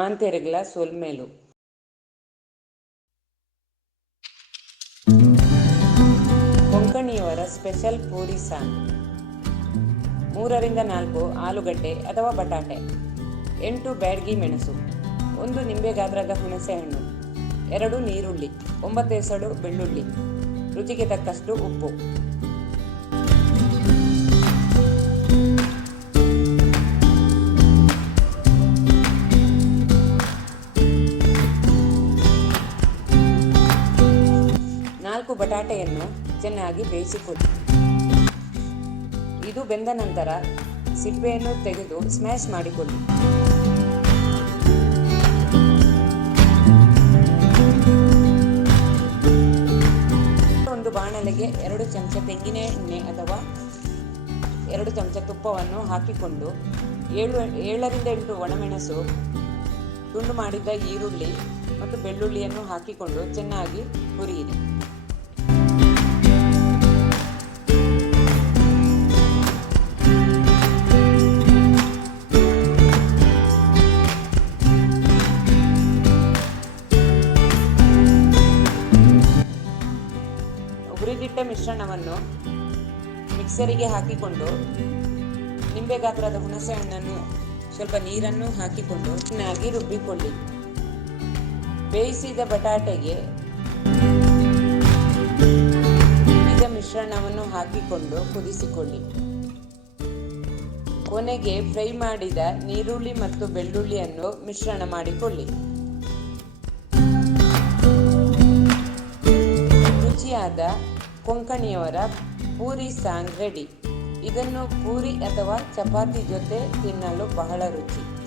ಮಾಂತೆರೆಗ್ಲ ಸೊಲ್ಮೆಲು ಕೊಂಕಣಿಯವರ special puri song. ಮೂರರಿಂದ ನಾಲ್ಕು ಆಲೂಗಡ್ಡೆ ಅಥವಾ ಬಟಾಟೆ. ಎಂಟು ಬ್ಯಾಡ್ಗಿ ಮೆಣಸು. ಒಂದು ನಿಂಬೆ ಗಾತ್ರದ ಹುಣಸೆಹಣ್ಣು ಎರಡು ನೀರುಳ್ಳಿ. ಒಂಬತ್ತು ಬೆಳ್ಳುಳ್ಳಿ. ರುಚಿಗೆ ತಕ್ಕಷ್ಟು ಉಪ್ಪು. ಬಟಾಟೆಯನ್ನು ಚೆನ್ನಾಗಿ ಬೇಯಿಸಿಕೊಳ್ಳಿ. ಇದು ಬೆಂದ ನಂತರ ಸಿಪ್ಪೆಯನ್ನು ತೆಗೆದು ಸ್ಮ್ಯಾಶ್ ಮಾಡಿಕೊಳ್ಳಿ. ಒಂದು ಬಾಣಲೆಗೆ ಎರಡು ಚಮಚ ತೆಂಗಿನ ಎಣ್ಣೆ ಅಥವಾ ಎರಡು ಚಮಚ ತುಪ್ಪವನ್ನು ಹಾಕಿಕೊಂಡು ಏಳು, ಏಳರಿಂದ ಎಂಟು ಒಣಮೆಣಸು, ತುಂಡು ಮಾಡಿದ ಈರುಳ್ಳಿ ಮತ್ತು ಬೆಳ್ಳುಳ್ಳಿಯನ್ನು ಹಾಕಿಕೊಂಡು ಚೆನ್ನಾಗಿ ಹುರಿಯಿರಿ. ಹುರಿದಿಟ್ಟ ಮಿಶ್ರಣವನ್ನು ಮಿಕ್ಸರಿಗೆ ಹಾಕಿಕೊಂಡು ನಿಂಬೆ ಗಾತ್ರದ ಹುಣಸೆ ಹಣ್ಣನ್ನು ಸ್ವಲ್ಪ ನೀರನ್ನು ಹಾಕಿಕೊಂಡು ಚೆನ್ನಾಗಿ ರುಬ್ಬಿಕೊಳ್ಳಿ. ಬೇಯಿಸಿದ ಬಟಾಟೆಗೆ ಈಗ ಮಿಶ್ರಣವನ್ನು ಹಾಕಿಕೊಂಡು ಕುದಿಸಿಕೊಳ್ಳಿ. ಕೊನೆಗೆ ಫ್ರೈ ಮಾಡಿದ ನೀರುಳ್ಳಿ ಮತ್ತು ಬೆಳ್ಳುಳ್ಳಿಯನ್ನು ಮಿಶ್ರಣ ಮಾಡಿಕೊಳ್ಳಿ. ರುಚಿಯಾದ ಕೊಂಕಣಿಯವರ ಪೂರಿ ಸಾಂಗ್ ರೆಡಿ. ಇದನ್ನು ಪೂರಿ ಅಥವಾ ಚಪಾತಿ ಜೊತೆ ತಿನ್ನಲು ಬಹಳ ರುಚಿ.